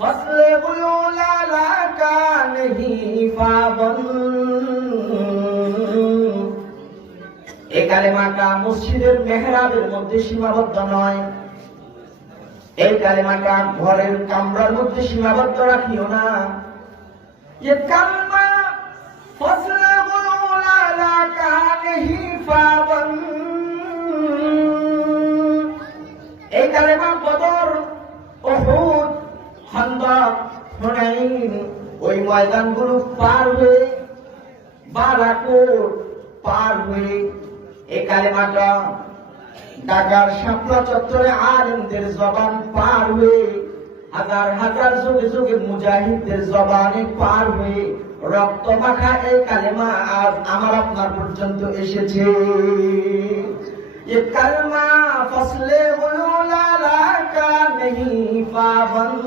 फसल लाला नहीं এই কালেমাটা মসজিদের মেহরাবের মধ্যে সীমাবদ্ধ নয়, এই কালেমাটা ঘরের কামরার মধ্যে সীমাবদ্ধ রাখিও না। ये कलमा फसल लाला का नहीं पाबंद, এই কালেমা বদর, উহুদ, খান্দক, হুনাইন ওই ময়দানগুলো পার হয়ে, বারাকোট পার হয়ে এই কালেমাটা ঢাকার শাপলা চত্বরে আলেমদের জবান পার হয়ে, হাজার হাজার যুগে যুগে মুজাহিদদের জবানে পার হয়ে রক্ত মাখা এই কালেমা আজ আমার আপনার পর্যন্ত এসেছে। ये कलमा फसले लाला का नहीं पाबंद,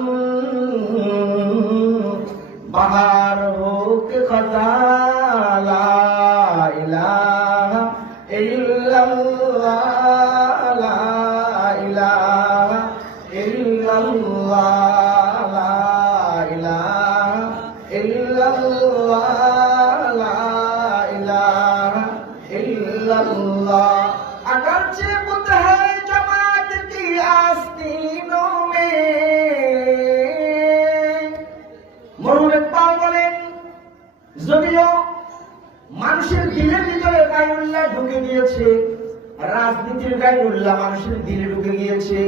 बाहर हो के खजा ला इलाहा इल्लल्लाह, ला इलाहा इल्लल्लाह, ला इलाहा इल्लल्लाह, ला इलाहा इल्लल्लाह। अगरचे बुत है जमात की आस्तीनों में, মরহুম ইকবাল বলেন, যদিও মানুষের দিলের ভিতরে গায়রুল্লাহ ঢুকে গিয়েছে, রাজনীতির গায়রুল্লাহ মানুষের দিলে ঢুকে গিয়েছে,